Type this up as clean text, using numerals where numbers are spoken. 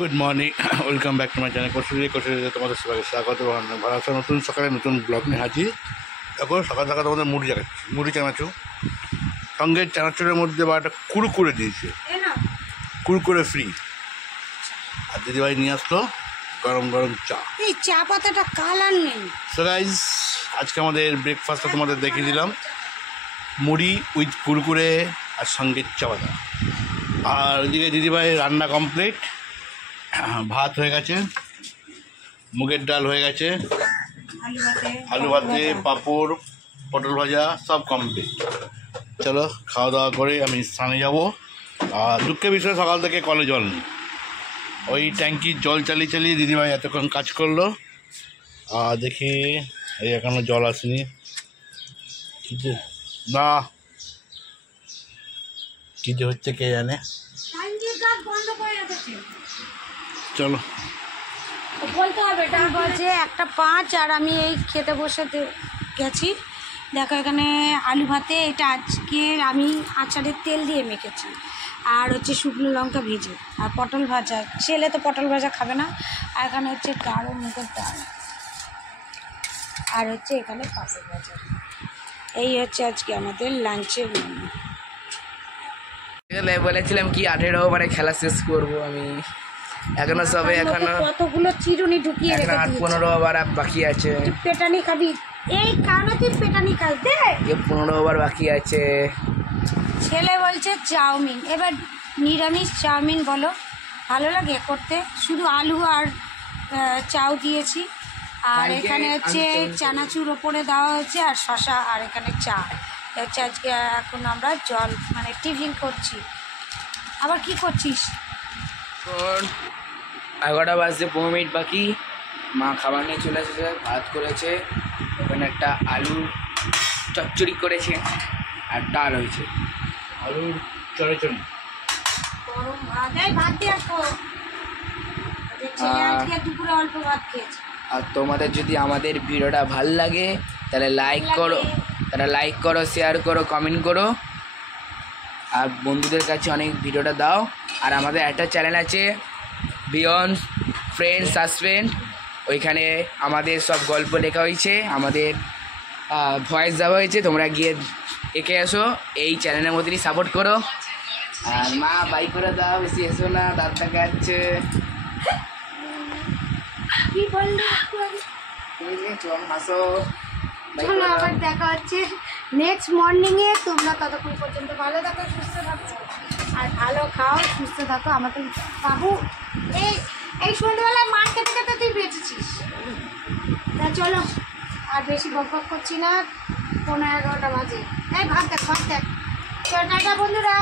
Good morning, welcome back to my channel কৌশলীতে তোমাদের সবাইকে স্বাগত। ভালো আছে, নতুন সকালে নতুন ব্লগ নিয়ে হাজির। দেখো সকাল সকাল তোমাদের মুড়ি চানাচুর, সঙ্গে চানাচুরের মধ্যে বা একটা কুড়কুড়ে দিয়েছে, কুড়কুড়ে ফ্রি। আর দিদিভাই নিয়ে আসতো গরম গরম চা। এই চা পাতাটা কালার নেই। সো গাইজ, আজকে আমাদের ব্রেকফাস্টটা তোমাদের দেখিয়ে দিলাম, মুড়ি উইথ কুড়কুড়ে আর সঙ্গে চা পাতা। আর ওইদিকে দিদিভাই রান্না কমপ্লিট, ভাত হয়ে গেছে, মুগের ডাল হয়ে গেছে, আলু ভাতে, পাঁপড়, পটল ভাজা সব কমপ্লিট। চলো খাওয়া দাওয়া করে আমি স্নানে যাব। আর দুঃখের বিষয়ে সকাল থেকে কলে জল নেই, ওই ট্যাঙ্কির জল চালিয়ে চালিয়ে দিদিভাই এতক্ষণ কাজ করলো। আর দেখি এই এখনো জল আসেনি, না কী যে হচ্ছে কে জানে। চলো বলতে হবে, বাজে 1:05 আর আমি এই খেতে বসে গেছি। দেখো এখানে আলু ভাতে, এটা আজকে আমি আচারের তেল দিয়ে মেখেছি, আর হচ্ছে শুকনো লঙ্কা ভেজে, আর পটল ভাজা। ছেলে তো পটল ভাজা খাবে না। আর এখানে হচ্ছে গাঢ় মুগের ডাল, আর হচ্ছে এখানে পাঁপড় ভাজা। এই হচ্ছে আজকে আমাদের লাঞ্চের মেনু। বলেছিলাম কি 18 ওভারে খেলা শেষ করবো আমি, এখনো সবে এখনো কতগুলো চিরুনি ঢুকিয়ে রেখে দিয়েছি। 15 ওভার বাকি আছে। পেটানি খাবি, এই কারণে তুই পেটানি খাস দে। 15 ওভার বাকি আছে। ছেলে বলছে চাউমিন, এবার নিরামিষ চাউমিন বলো, ভালো লাগে করতে? শুধু আলু আর চাউ দিয়েছি, আর এখানে হচ্ছে চানাচুর ওপরে দেওয়া হচ্ছে, আর শশা, আর এখানে চা হচ্ছে। আজকে এখন আমরা জল মানে টিফিন করছি। আবার কি করছিস? 11টা বাজতে 15 মিনিট বাকি। মা খাবার নিয়ে চলে এসেছে, ভাত করেছে, ওখানে একটা আলু চচ্চড়ি করেছে, আর ডাল হয়েছে, আলুর চড়চড়ি। গরম ভাত, এই ভাত দিয়ে আসো। ছেলে আজকে দুপুরে অল্প ভাত খেয়েছে। আর তোমাদের যদি আমাদের ভিডিওটা ভাল লাগে তাহলে লাইক করো, শেয়ার করো, কমেন্ট করো, আর বন্ধুদের কাছে অনেক ভিডিওটা দাও। আর আমাদের একটা চ্যানেল আছে বিয়ন্ড ফ্রেন্ড সাসপেন্ড, ওইখানে আমাদের সব গল্প লেখা হয়েছে, আমাদের ভয়েস দেওয়া হয়েছে, তোমরা গিয়ে এঁকে আসো, এই চ্যানেলের মধ্যেই সাপোর্ট করো। আর মা বাই করে দাও, বেশি এসো না, দাঁত দেখাচ্ছে। কি বললি? হাসো। চলো আবার দেখা হচ্ছে নেক্সট মর্নিংয়ে। তোমরা ততক্ষণ পর্যন্ত ভালো থাকো, সুস্থ থাকো, আর ভালো খাও, সুস্থ থাকো। আমাদের বাবু এই সন্ধ্যেবেলায় মার খেতে খেতে তুই বেঁচেছিস। তা চলো আর বেশি বক করছি না, 11:15 বাজে। এই ভাত দেখ, চল টাটা বন্ধুরা।